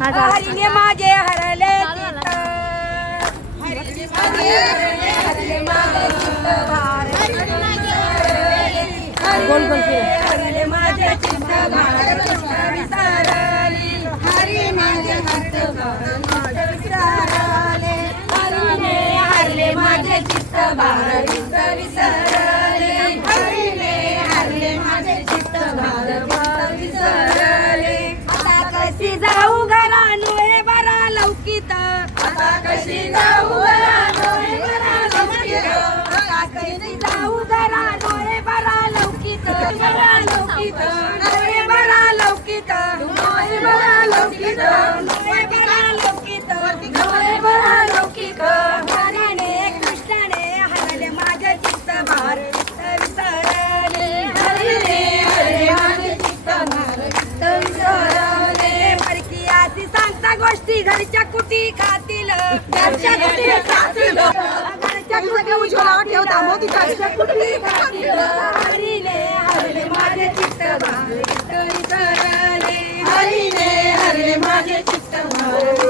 हरीने माझे हरले चित्त, हरीने माझे हरले माझे चित्त भार, हरले माझे चित्त भार चित्त विसरली, हरी माझे चित्त भार विसरले, हरीने हरले माझे चित्त भार चित्त विसरले, हरीने हरले माझे चित्त भार विसरले. आता कशी जाऊ घरानो हे बरा लौकित, आता कशी जाऊ घरानो हे बरा लौकित, आता कशी जाऊ घरानो हे बरा लौकित, बरा लौकित हे बरा लौकित, हे बरा लौकित, हे बरा लौकित, हे बरा लौकित. हरीने कृष्णाने हरले माझे चित्त भार विसरले, हरीने हरले माझे चित्त भार विसरले. परकीयाची सांगता गोष्टी घरच्या कुटी खातील, घरच्या कुटी खातील, घरच्या कुटी ठेवता मोतीच्या कुटी खातील, हरीने हरले माझे चित्त भार विसरले, हरीने हरले माझे चित्त भार